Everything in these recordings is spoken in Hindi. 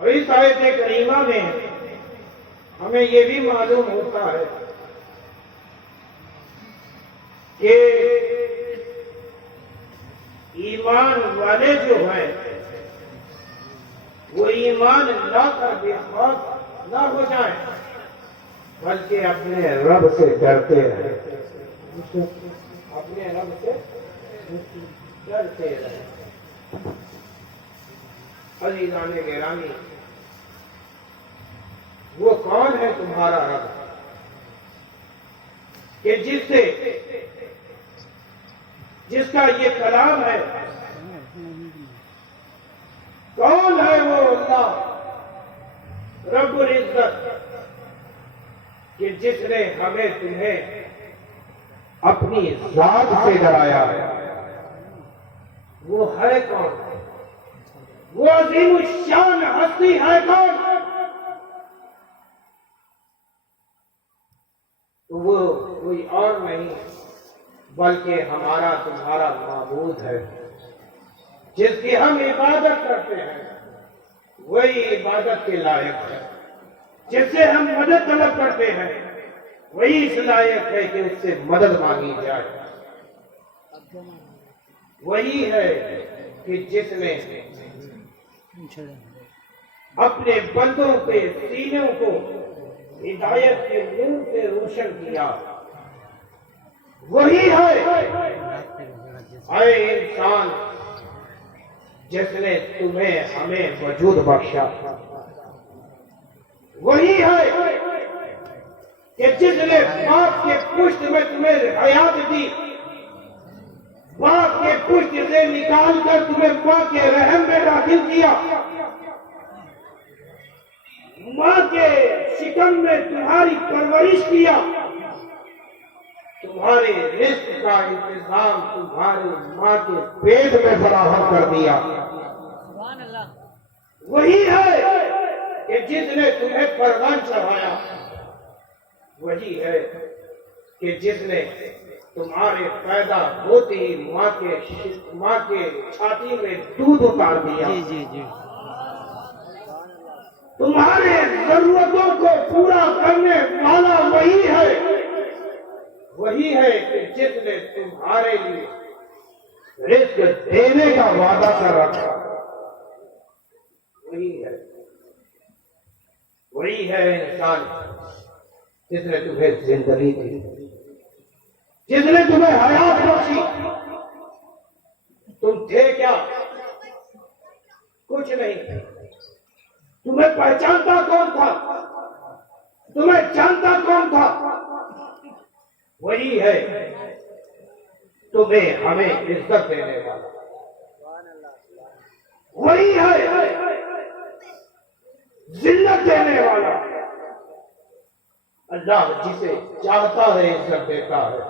और इस आयत करीमा में हमें ये भी मालूम होता है कि ईमान वाले जो हैं वो ईमान ला कर बेखौफ ना हो जाए, बल्कि अपने रब से डरते रहे, अपने रब से डरते रहे। अज़ीज़ान गिरामी, वो कौन है तुम्हारा रब कि जिसका ये कलाम है? कौन है वो अल्लाह रब्बुल इज्जत कि जिसने हमें तुम्हें अपनी जात से डराया है? वो है कौन? वो अजीम शान हस्ती है कौन? तो वो कोई और नहीं बल्कि हमारा तुम्हारा माबूद है, जिसकी हम इबादत करते हैं। वही इबादत के लायक है। जिससे हम मदद तलब करते हैं वही इस लायक है कि उससे मदद मांगी जाए। वही है कि जिसने अपने बंदों के सीनों को हिदायत के नूर से रोशन किया। वही है ऐ इंसान जिसने तुम्हें हमें वजूद बख्शा। वही है कि जिसने बाप के पुष्ट में तुम्हें हयात दी, बाप के पुष्ट से निकाल कर तुम्हें मां के रहम में दाखिल किया, मां के शिकम में तुम्हारी परवरिश किया, तुम्हारे रिस्क का इंतजाम तुम्हारी मां के पेट में फराहम कर दिया। वही है कि जिसने तुम्हें परवान चढ़ाया। वही है कि जिसने तुम्हारे पैदा होते ही मां के छाती में दूध उतार दिया। जी जी जी। तुम्हारे जरूरतों को पूरा करने वाला वही है। वही है कि जिसने तुम्हारे लिए रिस्क देने का वादा कर रखा। वही है इंसान जिसने तुम्हें जिंदगी दी, जिसने तुम्हें हयात बख्शी। तुम थे क्या? कुछ नहीं। तुम्हें पहचानता कौन था? तुम्हें जानता कौन था? वही है तुम्हें हमें इज्जत देने वाला। वही है जिल्लत देने वाला। अल्लाह जिसे चाहता है इज्जत देता है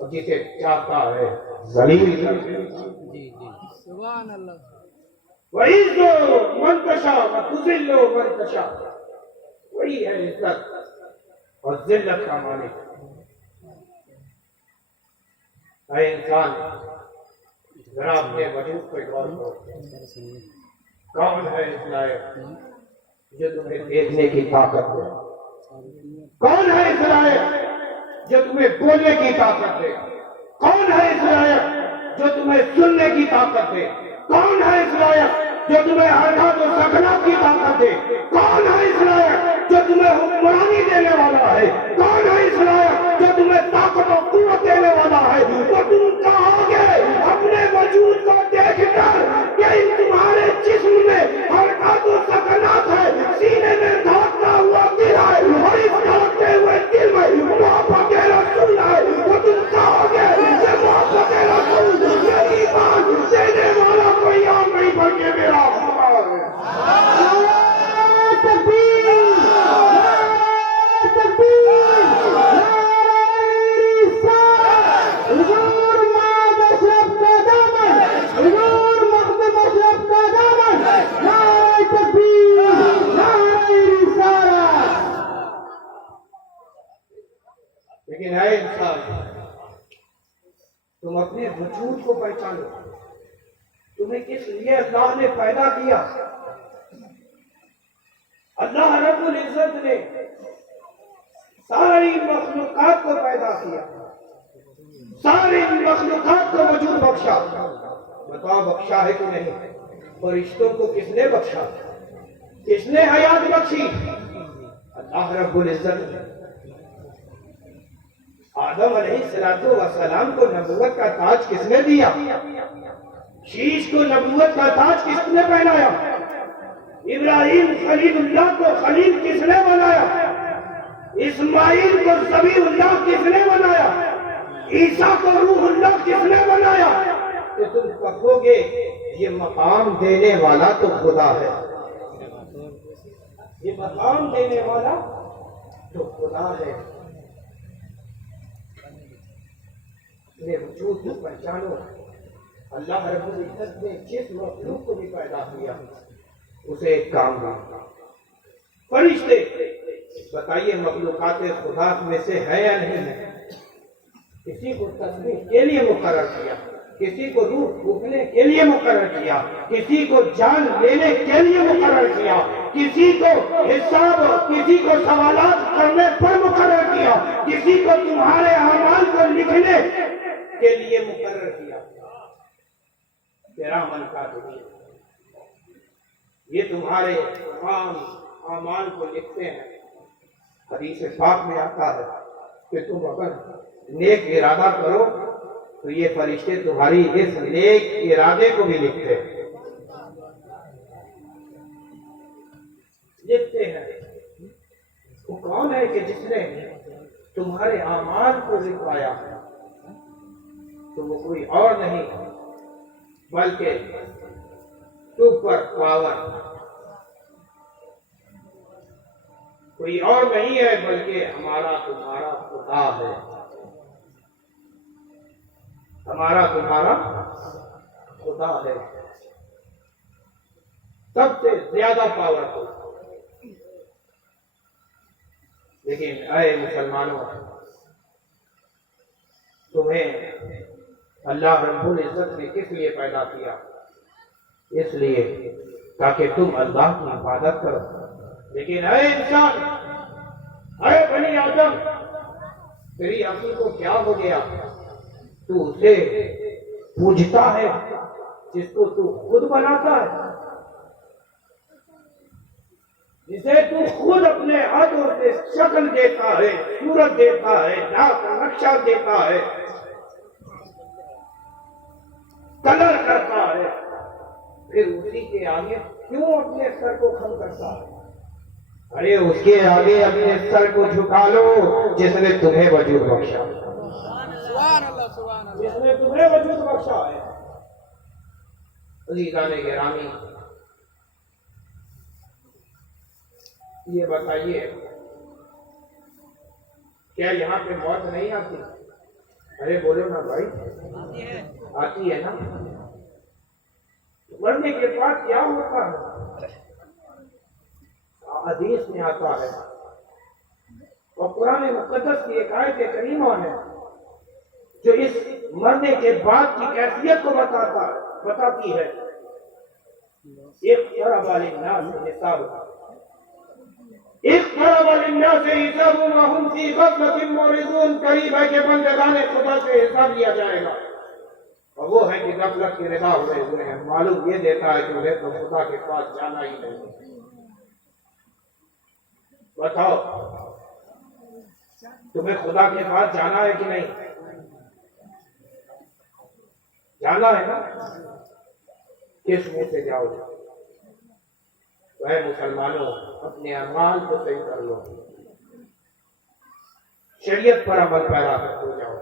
और जिसे चाहता है जलील करता है। जी जी। सुभान अल्लाह। वही जो मनकशा तुजिल्लो मनकशा, वही है इज्जत और जिल्लत का मालिक। है इंसान, जरा अपने वजूद पे गौर करो। कौन है इस लायक जो तुम्हें देखने की ताकत दे? कौन है इस लायक जो तुम्हें बोलने की ताकत दे? कौन है इस लायक जो तुम्हें सुनने की ताकत दे? कौन है इस लायक जो तुम्हें हरकत और सकनात की ताकत दे? कौन है इस लायक जो तुम्हें हुक्मरानी देने वाला है? कौन है इस लायक जो तुम्हें ताकत और कुव्वत देने वाला है? तो तुम कहोगे अपने वजूद को देखकर कि तुम्हारे जिस्म में हरकत और सकनात है, सीने में धड़कता हुआ दिल है और इस धड़कते हुए दिल में मोहब्बत रसूल है। तो तुम कहोगे ये मोहब्बत रसूल, ये ईमान देने वाला कोई और नहीं बल्कि मेरा खुदा है। लेकिन है इंसान, तुम अपने वजूद को पहचानो। तुम्हें किस लिए अल्लाह ने पैदा किया? अल्लाह रब्बुल इज्जत ने सारी मखलूकात को पैदा किया, सारी मखलूकात को वजूद बख्शा। बताओ बख्शा है कि नहीं? फरिश्तों को किसने बख्शा? किसने हयात बख्शी? अल्लाह रब्बुल इज्जत ने। आदम अलैहिस्सलातु वस्सलाम को नबुव्वत का ताज किसने दिया? शीश को नबुव्वत का ताज किसने पहनाया? इब्राहिम खलीलुल्लाह को खलील किसने बनाया? इस्माइल को ज़बीहुल्लाह किसने बनाया? ईसा को रूहुल्लाह किसने बनाया? तो तुम कहोगे ये मकाम देने वाला तो खुदा है, ये मकाम देने वाला तो खुदा है। अपने वजूद को पहचानो। अल्लाह रब्बुल इज्जत ने जिस मखलूक को भी पैदा किया उसे एक काम दिया। फरिश्ते बताइए मखलूकात खुदा में से है या नहीं है? किसी को तस्बीह के लिए मुकर्रर किया, किसी को रूह फूकने के लिए मुकर्रर किया, किसी को जान लेने के लिए मुकर्रर किया, किसी को हिसाब, किसी को सवालात करने पर मुकर्रर किया, किसी को तुम्हारे अमाल को लिखने के लिए मुकर्रर किया। तेरा मन का दुनिया ये तुम्हारे तमाम अमाल को लिखते हैं। हदीस पाक में आता है कि तुम अगर नेक इरादा करो तो ये फरिश्ते तुम्हारी इस नेक इरादे को भी लिखते हैं। वो कौन है कि जिसने तुम्हारे अमाल को लिखवाया? तो वो कोई और नहीं बल्कि सुपर पावर, कोई और नहीं है बल्कि हमारा तुम्हारा खुदा है। हमारा तुम्हारा खुदा है, सबसे ज्यादा पावरफुल। लेकिन ऐ मुसलमानों, तुम्हें अल्लाह रब्बुल इज्जत ने किस लिए पैदा किया? इसलिए ताकि तुम अल्लाह की इबादत करो। लेकिन ऐ इंसान, ऐ बनी आदम, तेरी अक्ल को क्या हो गया? तू उसे पूजता है जिसको तू खुद बनाता है, जिसे तू खुद अपने हाथों से शक्ल देता है, सूरत देता है, नाक नक्शा देता है, कलर करता है, फिर उसी के आगे क्यों अपने सर को खम करता है? अरे उसके आगे अपने सर को झुका लो जिसने तुम्हें वजूद बख्शा, जिसने तुम्हें वजूद बख्शा है। अज़ीज़ाने गिरामी, ये बताइए क्या यहाँ पे मौत नहीं आती? अरे बोलो ना भाई, आती है ना। मरने के बाद क्या होता है? हदीस में आता है और कुरान मुक़द्दस की एक आयत करीमा है जो इस मरने के बाद की कैफियत को बताती है। एक तरह वाले नास हिसाब, एक तरह वाले नास हिसाब वहुम फी गफ़लतिन मुरिदून, करीब है कि बंदगाने खुदा से हिसाब लिया जाएगा। और वो है कि गफलत की निगाह हुए हैं। मालूम ये देता है कि उन्हें तो खुदा के पास जाना ही नहीं। बताओ तुम्हें खुदा के पास जाना है कि नहीं? जाना है ना? किस मुंह से जाओगे? वह मुसलमानों, अपने अमाल को सही कर लो, शरीयत पर अमल पैदा हो जाओ,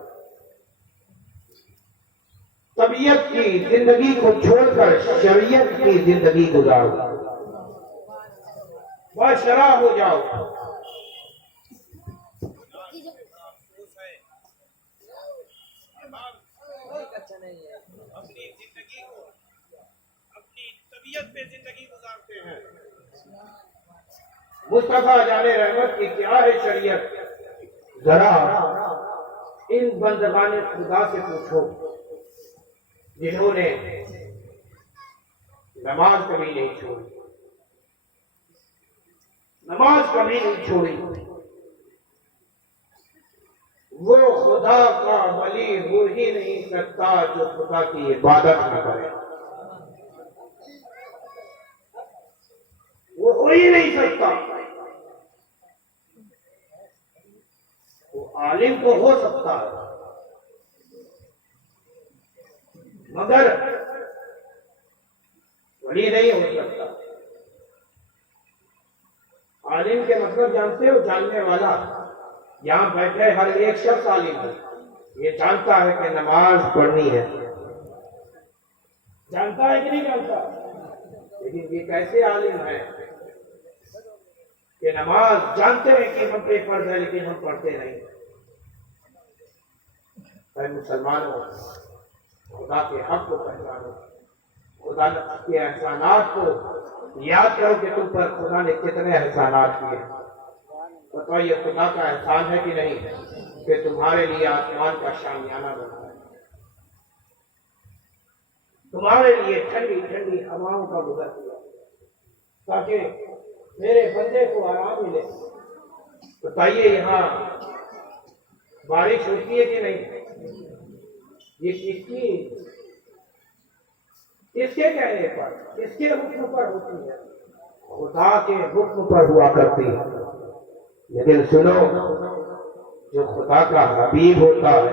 तबीयत की जिंदगी को छोड़कर शरीयत की जिंदगी गुजारो, वह शराब हो जाओ। अपनी जिंदगी को अपनी तबीयत पे जिंदगी गुजारते हैं। मुस्तफा जाने रहमत की क्या है शरीयत? जरा इन बंदगाने खुदा से पूछो जिन्होंने नमाज कभी नहीं छोड़ी, नमाज कभी नहीं छोड़ी। वो खुदा का वली हो ही नहीं सकता जो खुदा की इबादत न करे। वो हो ही नहीं सकता। वो आलिम तो हो सकता है मगर वली नहीं हो सकता। आलिम के मतलब जानते हो? जानने वाला। यहां बैठे हर एक शख्स आलिम है। ये जानता है कि नमाज पढ़नी है, जानता है कि नहीं जानता? लेकिन ये कैसे आलिम है कि नमाज जानते हैं कि हम पे फर्ज है लेकिन हम पढ़ते नहीं। मुसलमानों, खुदा के हक को पहचानो, खुदा के एहसानात को याद करो कि तुम पर खुदा ने कितने एहसानात किए। बताओ ये खुदा का एहसान है कि नहीं कि तुम्हारे लिए आसमान का शामियाना बना है, तुम्हारे लिए ठंडी ठंडी हवाओं का गुजर किया ताकि मेरे बंदे को आराम मिले। बताइए यहाँ बारिश होती है कि नहीं? ये किसके कहने पर, किसके हुक्म पर होती है? खुदा के हुक्म पर हुआ करती है। लेकिन सुनो, जो खुदा का हबीब होता है,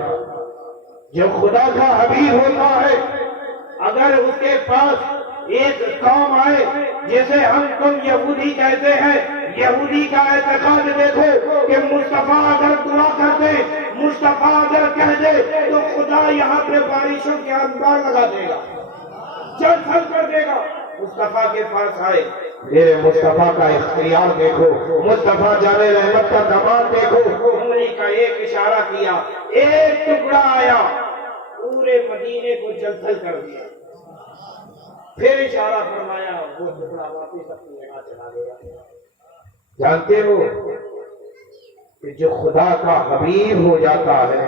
जो खुदा का हबीब होता है, अगर उसके पास एक कौम आए जिसे हम तुम यहूदी कहते हैं, यहूदी का एतकाद देखो कि मुस्तफा अगर दुआ कर दे, मुस्तफा अगर कह दे तो खुदा यहाँ पे बारिशों के अंबार लगा देगा, जल थल कर देगा। मुस्तफा के पास आए, मेरे मुस्तफा का इख्तियार देखो, मुस्तफा जाने रहमत का कमाल देखो। उंगली का एक इशारा किया, एक टुकड़ा आया, पूरे मदीने को जलथल कर दिया। फिर इशारा फरमाया, वो टुकड़ा वापिस अपनी जगह चला गया। जानते हो कि जो खुदा का हबीब हो जाता है,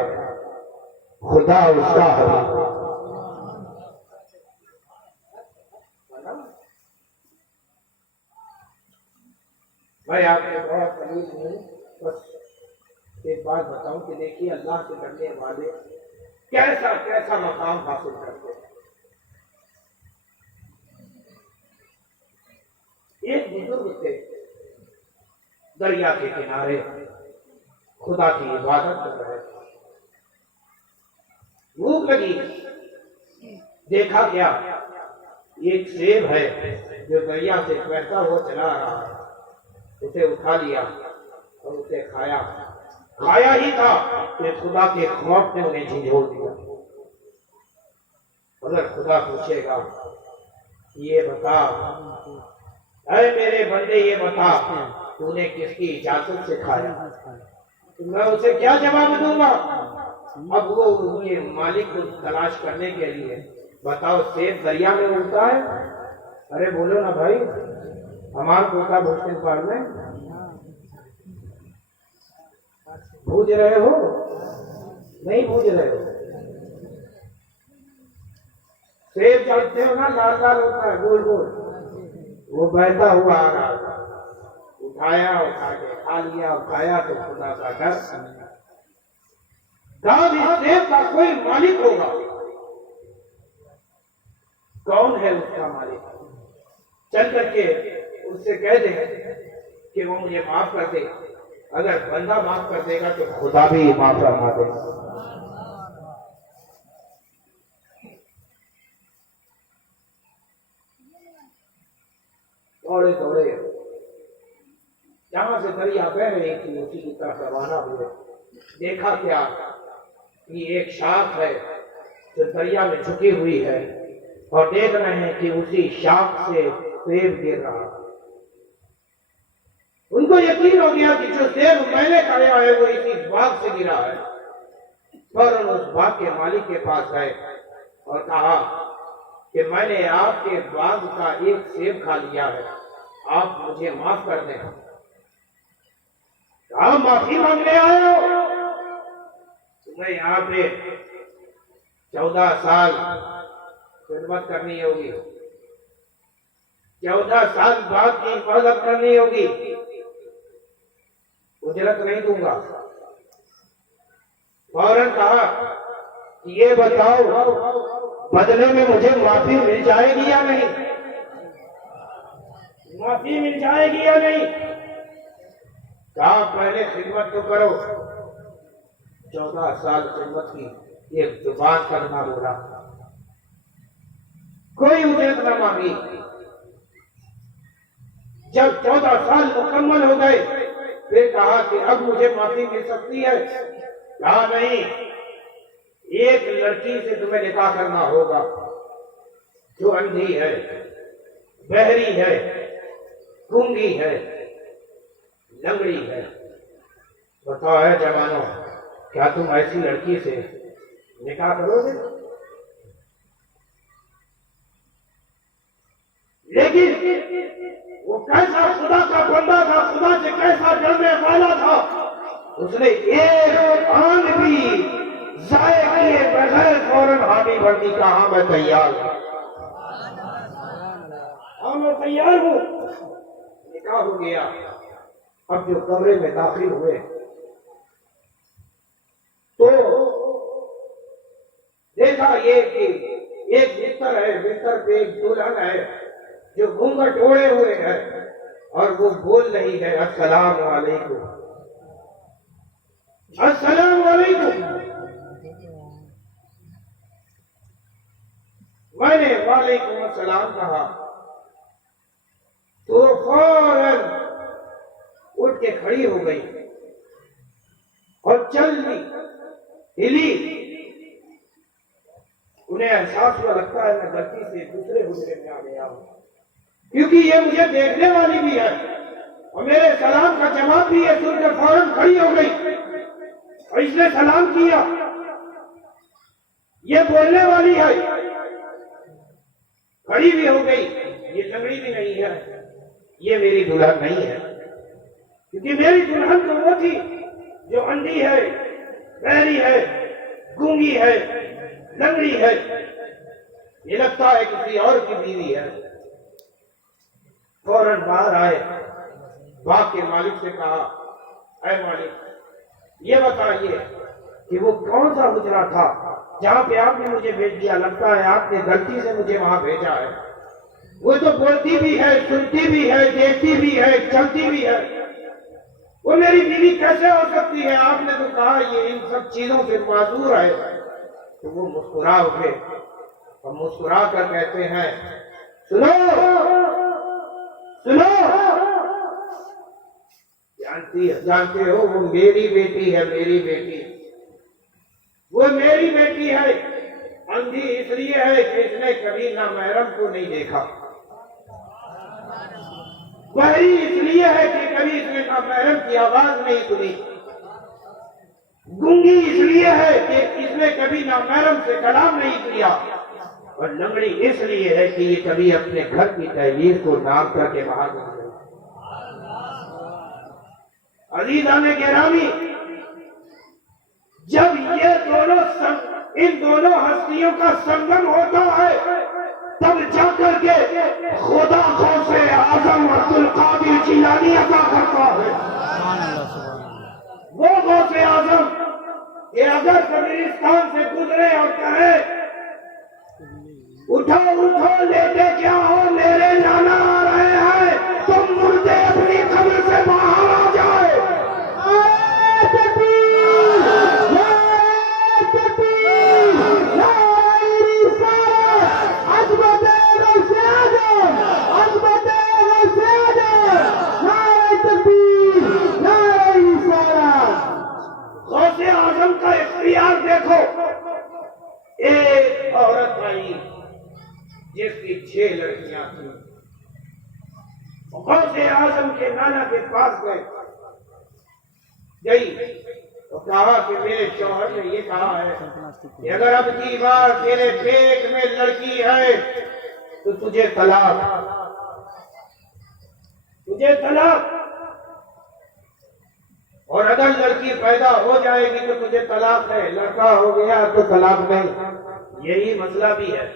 खुदा उसका हबीब। मैं आपके बहुत करीब हूँ, बस एक बात बताऊं कि देखिए अल्लाह से डरने वाले कैसा कैसा मकाम हासिल करते हैं। एक बुजुर्ग थे दरिया के किनारे, खुदा की इबादत कर रहे थे। भूख लगी, देखा क्या, एक सेब है जो दरिया से बहता हुआ चला रहा है, उसे उठा लिया और उसे खाया। खाया ही था कि खुदा के खौफ ने उन्हें झिझोड़ दिया। अगर खुदा पूछेगा, ये बता, अरे मेरे बंदे ये बता, तूने किसकी इजाजत से खाया? तो मैं उसे क्या जवाब दूंगा? अब वो उनके मालिक को तलाश करने के लिए, बताओ सेब दरिया में उड़ता है? अरे बोलो ना भाई, हमार पोता भूषण पाल में भूज रहे हो? नहीं भूज रहे हो। सेब चलते हो ना, लाल लाल होता है, गोल गोल, वो बहता हुआ आ रहा था, उठाया, उठा के खा लिया, खाया तो खुदा का डर। जब इस सेब का कोई मालिक होगा, कौन है उसका मालिक? चल करके उससे कह दे कि वो मुझे माफ कर दे। अगर बंदा माफ कर देगा तो खुदा भी माफ फरमा देगा। दौड़े दौड़े जहां से दरिया बह रही थी उसी की तरफ रवाना हुए। देखा क्या कि एक शाख है जो दरिया में झुकी हुई है और देख रहे हैं कि उसी शाख से सेब गिर रहा है। उनको यकीन हो गया कि जो सेब मैंने खाया है वो इसी बाग से गिरा है। फौरन उस बाग के मालिक के पास गए और कहा कि मैंने आपके बाग का एक सेब खा लिया है, आप मुझे माफ कर दें। आप माफी मांगने आए हो? तुम्हें यहाँ पे 14 साल खिदमत करनी होगी, 14 साल बाद की इबादत करनी होगी, उजरत नहीं दूंगा। फौरन कहा कि ये बताओ बदले में मुझे माफी मिल जाएगी या नहीं, माफी मिल जाएगी या नहीं। कहा पहले खिदमत तो करो। 14 साल खिदमत की, एक जुबान पर ना बोला, कोई उजरत न मांगी। जब 14 साल मुकम्मल हो गए फिर कहा कि अब मुझे माफी मिल सकती है। कहा नहीं, एक लड़की से तुम्हें निकाह करना होगा जो अंधी है, बहरी है, गूंगी है, लंगड़ी है। बताओ है जवानों, क्या तुम ऐसी लड़की से निकाह करोगे? लेकिन वो कैसा खुदा का बंदा था, खुदा से कैसा डरने वाला था, उसने एक आन भी जाए किए बगैर फौरन हामी भरनी का हाँ मैं तैयार हूं, हाँ मैं तैयार हूं। निकाह हो गया। अब जो कमरे में दाखिल हुए तो देखा ये कि एक बिस्तर है, बिस्तर पे एक दुल्हन है जो घूंघट ओढ़े हुए है और वो बोल रही है अस्सलाम वालेकुम, अस्सलाम वालेकुम। मैंने वालेकुम अस्सलाम कहा तो फौरन उठ के खड़ी हो गई और चल दी, हिली। उन्हें एहसास हुआ लगता है मैं गलती से दूसरे हुजरे में आ गया हूं, क्योंकि ये मुझे देखने वाली भी है और मेरे सलाम का जवाब भी ये सुनकर फौरन खड़ी हो गई और इसने सलाम किया। ये बोलने वाली है, खड़ी भी हो गई। ये लंगड़ी भी नहीं है, ये मेरी दुल्हन नहीं है, क्योंकि मेरी दुल्हन तो वो थी जो अंधी है, बहरी है, गूंगी है, लंगड़ी है। ये लगता है किसी और की बीवी है। फौरन बाहर आए, बाग के मालिक से कहा, ऐ मालिक, ये बताइए कि वो कौन सा हुजरा था जहां पे आपने मुझे भेज दिया? लगता है आपने गलती से मुझे वहां भेजा है। वो तो बोलती भी है, सुनती भी है, देखती भी है, चलती भी है, वो मेरी बीवी कैसे हो सकती है? आपने तो कहा ये इन सब चीजों से माजूर है। तो वो मुस्कुरा उठे और मुस्कुरा कर कहते हैं, सुनो सुनो, जानते हो वो मेरी बेटी है, मेरी बेटी, वो मेरी बेटी है। अंधी इसलिए है कि इसने कभी ना महरम को नहीं देखा, बहरी इसलिए है कि कभी इसने ना महरम की आवाज नहीं सुनी, गूंगी इसलिए है कि इसने कभी ना महरम से कलाम नहीं किया, और लंगड़ी इसलिए है कि ये कभी अपने घर की तहवीर को नाम करके बाहर नहीं गई। अजीज़ाने गिरामी, जब ये दोनों इन दोनों हस्तियों का संगम होता है तब जाकर के खुदा गौसे आजम अब्दुल कादिर जिलानी अता करता है। वो गौसे आजम कि अगर कब्रिस्तान से गुजरे और कहे उठो उठो लेटे क्या हो, मेरे नाना आ रहे हैं, तुम मुर्दे अपनी कब्र से बाहर आ जाए। गौसे आजम का इख्तियार देखो। एक औरत आई जिसकी 6 लड़कियां थी, गौसे आजम के नाना के पास गई तो कहा कि मेरे शौहर ने ये कहा है कि अगर अब की बार तेरे पेट में लड़की है तो तुझे तलाक, तुझे तलाक, और अगर लड़की पैदा हो जाएगी तो तुझे तलाक है, लड़का हो गया तो तलाक नहीं। यही मसला भी है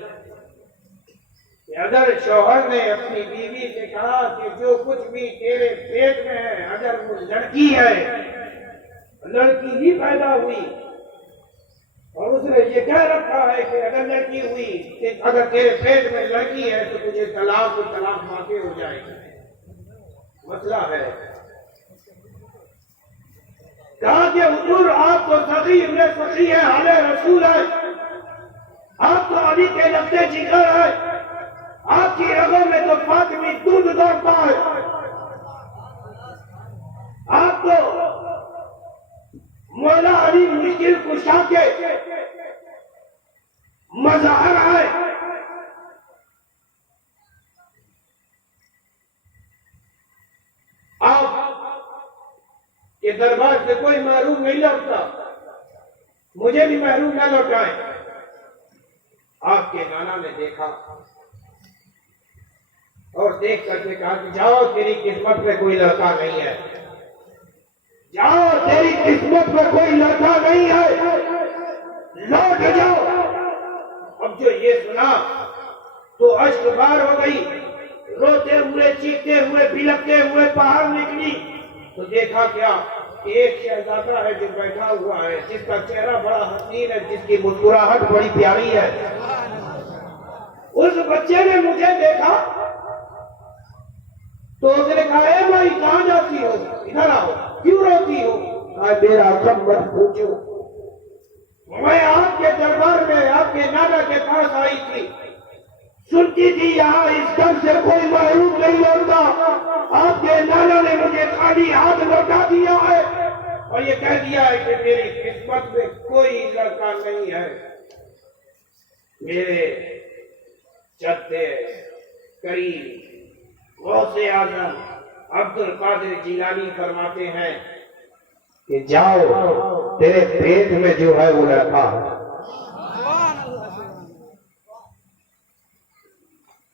कि अगर शौहर ने अपनी बीवी से कहा कि जो कुछ भी तेरे पेट में है, अगर वो लड़की है, लड़की ही पैदा हुई, और उसने ये कह रखा है कि अगर लड़की हुई, कि अगर तेरे पेट में लड़की है तो तुझे तलाक मांगे हो जाएगी। मसला है, कहा कि हुजूर आप तो सखी इब्ने सखी है, आले रसूल है, आप तो अली के लफ्ते जिगर है, आपकी रगों में तो फातिमी दूध दौड़ता है, आप तो मौला अली मुश्किल कुशा के मज़हर है। आप के दरबार से कोई महरूम नहीं लौटता, मुझे भी महरूम न लौटाए। आपके नाना ने देखा और देख करके कहा कि जाओ, तेरी किस्मत में कोई लड़का नहीं है, जाओ, तेरी किस्मत में कोई लड़का नहीं है, लौट जाओ। अब जो ये सुना तो अश्क बार हो गई, रोते हुए, चीखते हुए, बिलखते हुए बाहर निकली तो देखा क्या, एक शहजादा है जो बैठा हुआ है, जिसका चेहरा बड़ा हसीन है, जिसकी मुस्कुराहट बड़ी प्यारी है। उस बच्चे ने मुझे देखा तो उसने कहा, ए भाई कहां जाती हो, इधर आओ, क्यों रोती हो? मेरा सब मत पूछो, मैं आपके दरबार में आपके नाना के पास आई थी, सुनती थी यहाँ इस घर से कोई महरूम नहीं लौटता, आपके नाना ने मुझे खाली हाथ लौटा दिया है और ये कह दिया है कि मेरी किस्मत में कोई लड़का नहीं है। मेरे चद्दे करीब गौसे आजम अब्दुल कादिर जिलानी फरमाते हैं कि जाओ, तेरे पेट में जो है वो लड़का है,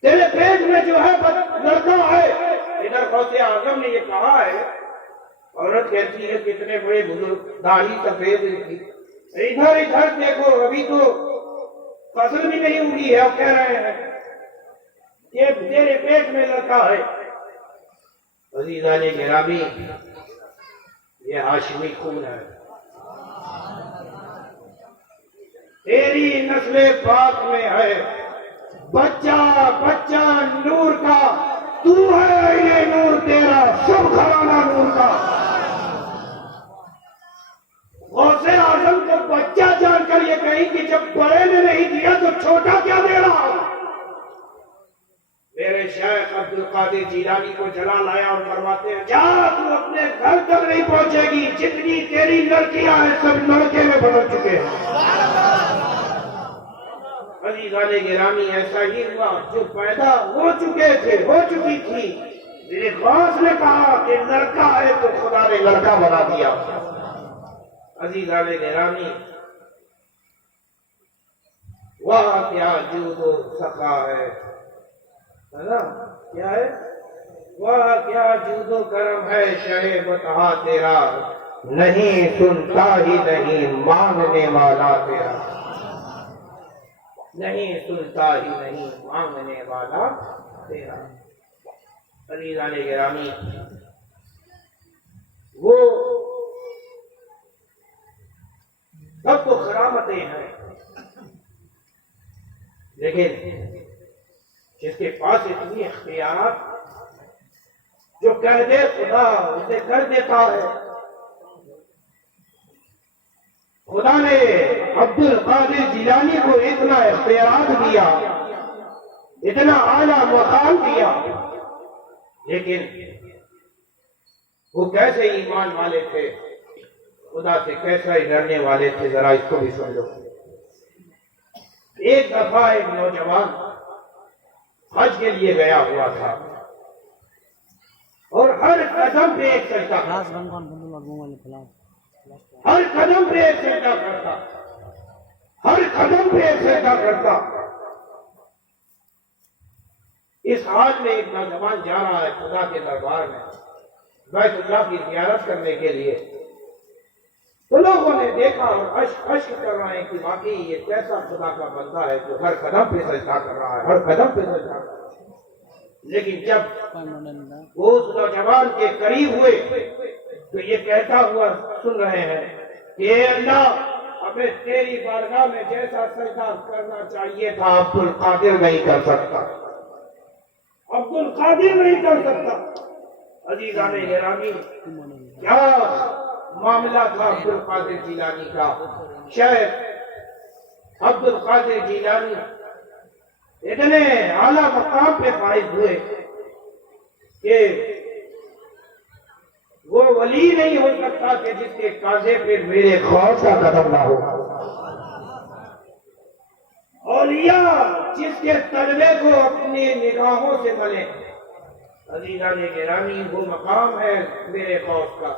तेरे पेट में जो है लड़का है। इधर गौसे आजम ने ये कहा है, औरत कहती है कितने बड़े बुजुर्ग, दाढ़ी सफेद थी, इधर देखो, अभी तो फसल भी नहीं उगी है और कह रहे हैं ये तेरे पेट में लड़का है। अजीज़ाने गिरामी, ये हाशिमी खून है, तेरी नस्ले पाक में है, बच्चा बच्चा नूर का, तू है ये नूर, तेरा सब घराना नूर का। गौसे आजम को बच्चा जानकर ये कही कि जब बड़े ने नहीं दिया तो छोटा क्या दे रहा। मेरे शेख अब्दुल कादिर जिलानी को जला लाया और फरमाते हैं, जा तू अपने घर तक नहीं पहुंचेगी, जितनी तेरी लड़कियां हैं सब लड़के में बदल चुके हैं। अजीज़ाने गिरामी, ऐसा ही हुआ, जो पैदा हो चुके थे, हो चुकी थी, मेरे गौस ने कहा कि लड़का है तो खुदा ने लड़का बना दिया। अजीज़ाने गिरामी, वह क्या जूदो सखा है ना, क्या है वह क्या जूदो करम है, शहे बता तेरा, नहीं सुनता ही नहीं मांगने वाला तेरा, नहीं सुनता ही नहीं मांगने वाला तेरा। अजीज़ाने गिरामी, वो सब तो करामतें हैं, लेकिन जिसके पास इतनी इख्तियार, जो कह दे खुदा उसे कर देता है। खुदा ने अब्दुल कादिर जिलानी को इतना इख्तियार दिया, इतना आला मकाम दिया, लेकिन वो कैसे ईमान वाले थे, खुदा से कैसा ही डरने वाले थे, जरा इसको भी सुन लो। एक दफा एक नौजवान हज के लिए गया हुआ था और हर कदम पे एक सजदा करता, हर कदम पे एक सजदा करता, हर कदम पे एक सजदा करता। इस हाल में एक नौजवान जा रहा है खुदा के दरबार में, बैतुल्लाह की ज़ियारत करने के लिए। तो लोगों ने देखा और अश्क कर रहे हैं कि वाकई ये कैसा खुदा का बंदा है जो हर कदम पे सजदा कर रहा है, हर कदम पे सजदा कर रहा है। लेकिन जब वो उस नौजवान के करीब हुए तो ये कहता हुआ सुन रहे हैं कि हे अल्लाह, हमें तेरी बारगाह में जैसा सजदा करना चाहिए था अब्दुल कादिर नहीं कर सकता, अब्दुल कादिर नहीं कर सकता। अजीज़ाने गिरामी, क्या मामला था अब्दुल कादिर जिलानी का। शेख अब्दुल कादिर जिलानी इतने आला मकाम पे फाइज हुए कि वो वली नहीं हो सकता कि जिसके काजे पे मेरे खौफ का कदम ना हो। औलिया जिसके तलबे को अपनी निगाहों से मले। अजीज़ाने गिरामी, वो मकाम है मेरे खौफ का।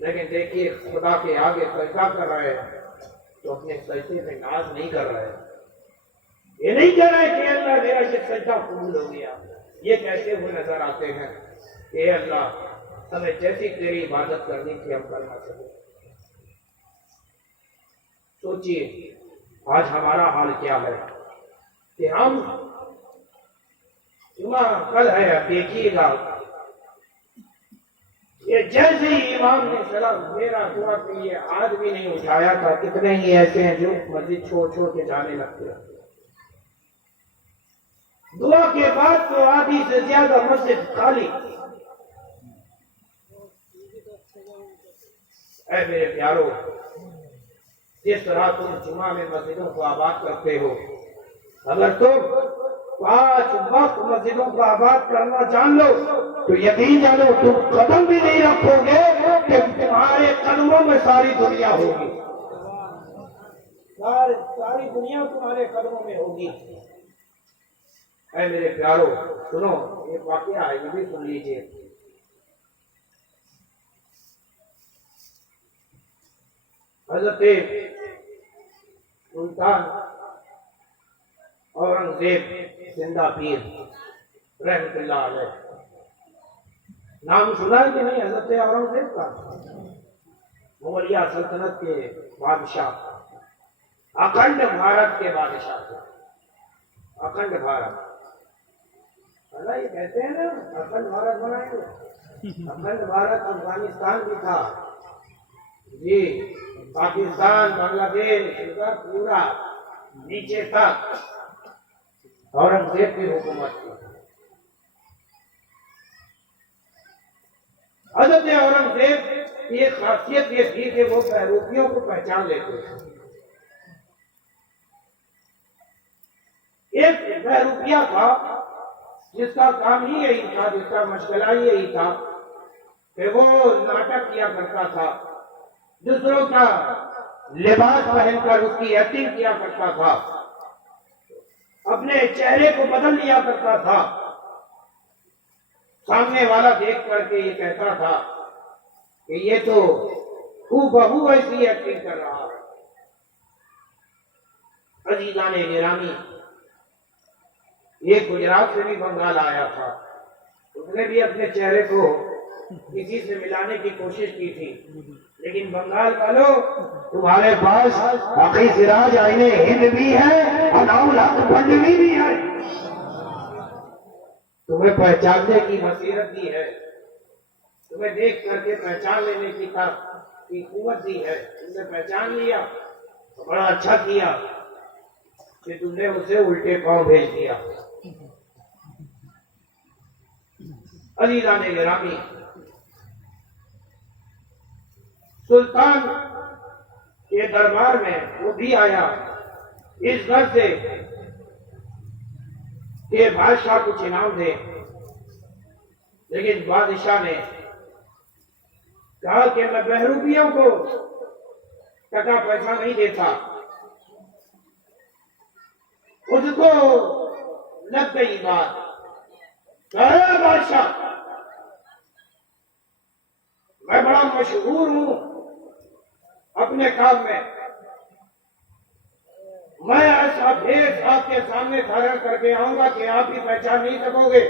लेकिन देखिए, खुदा के आगे सजदा कर रहे हैं तो अपने सजदे पे नाज नहीं कर रहे हैं। ये नहीं कह रहे कि अल्लाह मेरा ये सजदा कबूल हो गया। ये कहते हुए नजर आते हैं कि अल्लाह, हमें जैसी तेरी इबादत करनी थी हम कर ना सके। सोचिए आज हमारा हाल क्या है कि हम जुमा कल है, देखिएगा ये जैसे ही इमाम ने सलाम मेरा दुआ के लिए आज भी नहीं उठाया था, कितने ही ऐसे हैं जो मस्जिद छोड़ छोड़ के जाने लगते हैं। दुआ के बाद तो आधी से ज्यादा मस्जिद खाली। ऐ मेरे प्यारो, जिस तरह तुम जुमा में मस्जिदों को आबाद करते हो, अगर तुम 5 वक्त मस्जिदों को आबाद करना जान लो तो यकीन जानो तुम कदम भी नहीं रखोगे कि तुम्हारे कदमों में सारी दुनिया होगी, सारी दुनिया तुम्हारे कदमों में होगी। ऐ मेरे प्यारो, सुनो, एक वाकया है, ये भी सुन लीजिए। हज़रत सुल्तान औरंगजेब जिंदा पीर रहमतुल्लाह अलैह, नाम सुना है कि नहीं हज़रत औरंगजेब का? मुगलिया सल्तनत के बादशाह, अखंड भारत के बादशाह थे। अखंड भारत, अल्लाह ये कहते हैं ना अखंड भारत बनाएंगे। अखंड भारत अफगानिस्तान भी था जी, पाकिस्तान, बांग्लादेश, पूरा नीचे तक औरंगजेब की हुकूमत थी। हज़रत औरंगजेब की एक खासियत ये थी कि वो बहरूपियों को पहचान लेते थे। एक बहरूपिया था जिसका काम ही यही था, जिसका मशगला ही यही था कि वो नाटक किया करता था, दूसरों का लिबास पहनकर उसकी एक्टिंग किया करता था, अपने चेहरे को बदल लिया करता था। सामने वाला देख करके ये कहता था कि ये तो हूबहू ऐसी एक्टिंग कर रहा है। अजीज़ाने गिरामी, ये गुजरात से भी बंगाल आया था, उसने भी अपने चेहरे को किसी से मिलाने की कोशिश की थी, लेकिन बंगाल वालों, तुम्हारे पास हकी सिराज आईने हिंद भी है और 9 लाख पंडवी भी है, तुम्हें पहचानने की बसीरत दी है, तुम्हें देख करके पहचान लेने की कुव्वत दी है। तुमने पहचान लिया तो बड़ा अच्छा किया कि तुमने उसे उल्टे पांव भेज दिया। अजीज़ाने गिरामी, सुल्तान के दरबार में वो भी आया इस घर से कि बादशाह कुछ इनाम दे, लेकिन बादशाह ने कहा कि मैं बहरूपियों को टका पैसा नहीं देता। उसको लग गई बात, कहा बादशाह मैं बड़ा मशहूर हूं अपने काम में, मैं ऐसा भेष आपके सामने धारण करके आऊंगा कि आप भी पहचान नहीं सकोगे।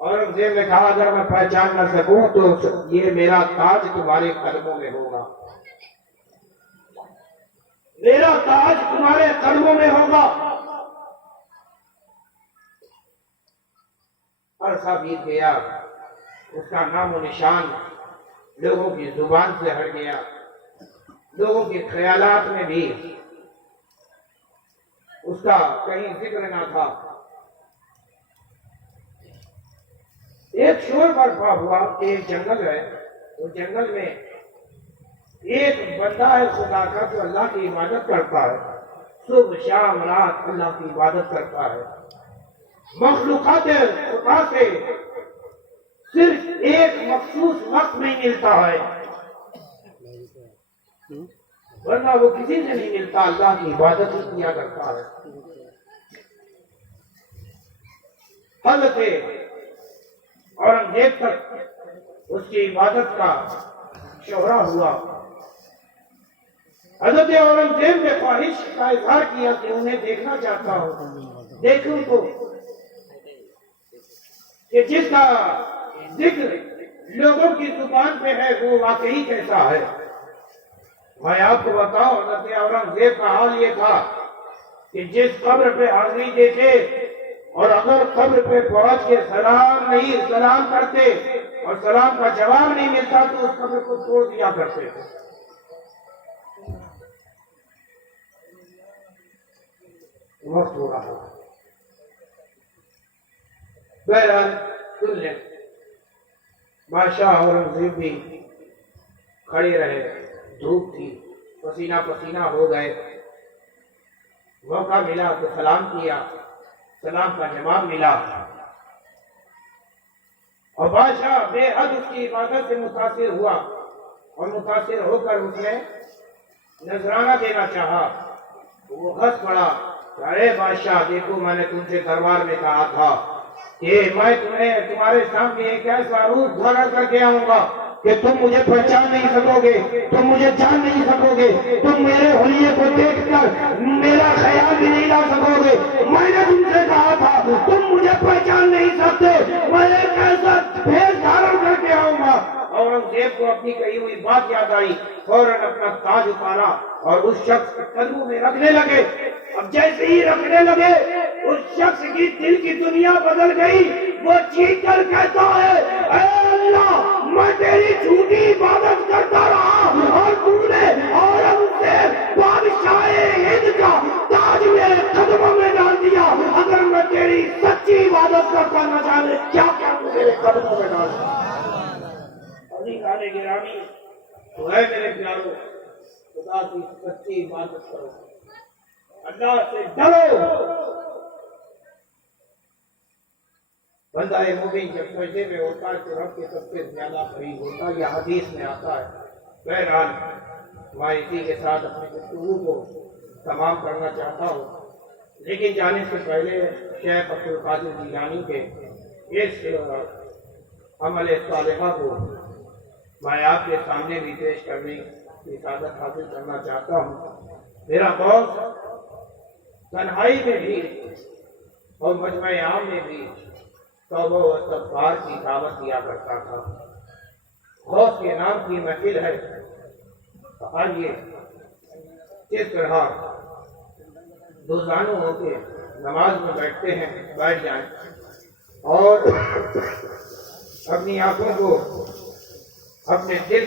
औरंगजेब ने कहा अगर मैं पहचान न सकूं तो ये मेरा ताज तुम्हारे कदमों में होगा। मेरा ताज तुम्हारे कदमों में होगा। अरसा बीत गया, उसका नामो निशान लोगों की जुबान से हट गया, लोगों के ख्यालात में भी उसका कहीं जिक्र ना था। एक शोर बर्पा हुआ कि एक जंगल है, उस जंगल में एक बंदा है खुदा का जो अल्लाह की इबादत करता है, सुबह शाम रात अल्लाह की इबादत करता है। मखलूकात खुदा से सिर्फ एक मखसूस वक्त नहीं मिलता है, वरना वो किसी से नहीं मिलता, अल्लाह की इबादत ही किया करता है। हज़रत औरंगजेब तक उसकी इबादत का शोहरा हुआ। हज़रत औरंगजेब ने ख्वाहिश का इजहार किया कि उन्हें देखना चाहता हूं, देखूं तो कि जिसका जिक्र लोगों की जुबान पे है वो वाकई कैसा है। मैं आपको बताऊं, हज़रत औरंगजेब का हाल ये था कि जिस कब्र पे हाजिरी देते और अगर कब्र पे पहुंच के सलाम करते और सलाम का जवाब नहीं मिलता तो उस कब्र को तोड़ दिया करते थे। वक्त हो रहा। बहरहाल सुन ले, बादशाह औरंगजेब भी खड़े रहे, धूप थी, पसीना पसीना हो गए। मौका मिला तो सलाम किया, सलाम का जवाब मिला और बादशाह बेहद उसकी इबादत से मुतासिर हुआ और मुतासिर होकर उसने नजराना देना चाहा। वो हंस पड़ा, अरे बादशाह देखो, मैंने तुमसे दरबार में कहा था कि मैं तुम्हें तुम्हारे सामने एक ऐसा रूप धारण करके आऊंगा कि तुम मुझे पहचान नहीं सकोगे, तुम मुझे जान नहीं सकोगे, तुम मेरे हुलिये को देखकर मेरा ख्याल भी नहीं ला सकोगे। मैंने तुमसे कहा था तुम मुझे पहचान नहीं सकते, मैं एक ऐसा भेष धारण करके आऊंगा। औरंगजेब को अपनी कही हुई बात याद आई, फौरन अपना ताज उतारा और उस शख्स के कदमों में रखने लगे। अब जैसे ही रखने लगे उस शख्स की दिल की दुनिया बदल गई। वो चीख कर कहता है, अल्लाह, मैं तेरी झूठी इबादत करता रहा और तूने औरंगजेब बादशाह हिंद का ताज मेरे कदमों में डाल दिया। अगर मैं तेरी सच्ची इबादत करता न जाने क्या क्या तू मेरे कदमों में डाल दिया। गाने गिरामी तो है मेरे प्यारो, खुदा की सच्ची इबादत करो, अल्लाह से डरो। बंदा मोमिन जब सजदे में होता है तो रब के सबसे ज्यादा करीब होता है, यह हदीस में आता है। बहरहाल मैं इसी के साथ अपनी गुफ्तगू को तमाम करना चाहता हूँ, लेकिन जाने से पहले शेख अब्दुल कादिर जिलानी के इस अमल सालिहा को मैं आपके सामने भी पेश करने की सादत हासिल करना चाहता हूँ। मेरा बॉस तन्हाई में भी और मजमे आम में भी तौबा व इस्तग़फ़ार की दावत दिया करता था। गौस के नाम की महफिल है, तो आइए किस तरह रोजाना होके नमाज में बैठते हैं, बैठ जाएं और अपनी आंखों को अपने दिल